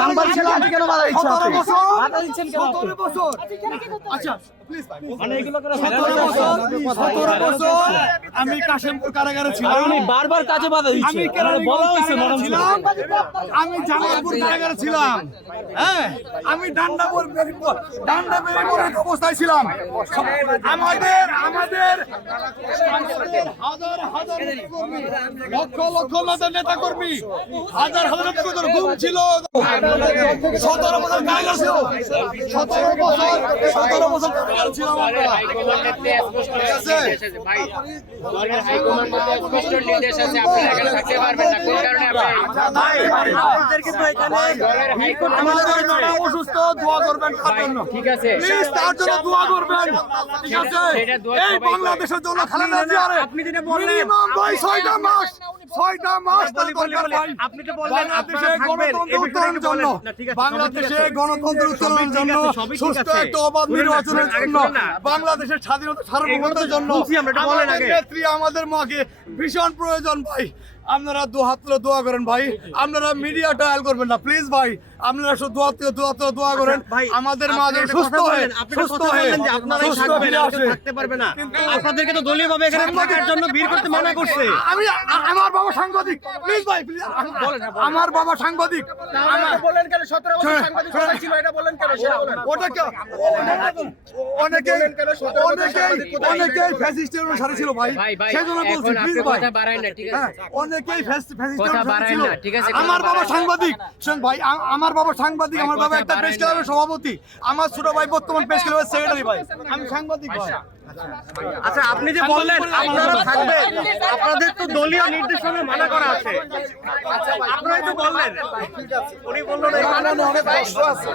সাংবাদ ছিল আপনি কেন বাধা দিচ্ছেন? 17 বছর বাধা দিচ্ছেন কেন? 17 বছর আচ্ছা প্লিজ মানে এগুলো করে 17 বছর আমি কাশিমপুর কারাগারে ছিলাম। উনি বারবার কাজে বাধা দিচ্ছে। আমি বলা হয়েছে ম্যাডাম ছিলাম, আমি জামালপুর কারাগারে ছিলাম। হ্যাঁ, আমি ডান্ডা বের অবস্থায় ছিলাম। আমাদের হাজার কর্মী, লক্ষ নেতা কর্মী, হাজার গুম ছিল। 17 বছর কারাগার ছিল, 17 বছর কারাগার ছিলাম আমরা। অসুস্থ, দোয়া করবেন তার জন্য। ঠিক আছে, তার জন্য দোয়া করবেন। ঠিক আছে, এই বাংলাদেশের জন্য খালেদা জিয়ার মিনিমাম 6টা মাস আপনি তো বললেন বাংলাদেশে গণতন্ত্র উত্তরণের জন্য, বাংলাদেশে গণতন্ত্র উত্তরণের জন্য, সুস্থ একটা অবাধ নির্বাচনের জন্য, বাংলাদেশের স্বাধীনতা সার্বভৌমত্বের জন্য আমাদের নেত্রী, আমাদের মাকে ভীষণ প্রয়োজন ভাই। আপনারা হাত তুলে দোয়া করেন ভাই, আপনারা মিডিয়া ডায়াল করবেন না প্লিজ ভাই, আপনারা শুধু দোয়া করেন আমাদের মা যেন সুস্থ হয়ে থাকতে পারবে না। আপনাদেরকে তো দলীয়ভাবে এখানে থাকার জন্য ভিড় করতে মানা করছে। আমি আমার বাবা সাংবাদিক, প্লিজ ভাই প্লিজ, আমার বাবা সাংবাদিক। বলেন কেন 17 বছর সাংবাদিক ছিল, এটা বলেন কেন? ওটাকে অনেকেই ফ্যাসিস্টের সাথে ছিল ভাই, সেজন্য বলছি প্লিজ ভাই, অনেকেই ফ্যাসিস্টের সাথে ছিল। আমার বাবা সাংবাদিক, শুনুন ভাই, আমার বাবা সাংবাদিক, আমার বাবা একটা প্রেস ক্লাবের সভাপতি, আমার ছোট ভাই বর্তমান প্রেস ক্লাবের সেক্রেটারি ভাই, আমি সাংবাদিক ভাই। আচ্ছা, আপনি যে বললেন আপনারা থাকবেন, আপনাদের তো দলীয় নির্দেশনা মানা করা আছে, আপনারাই তো বললেন। উনি বললেন অনেক কষ্ট আছে।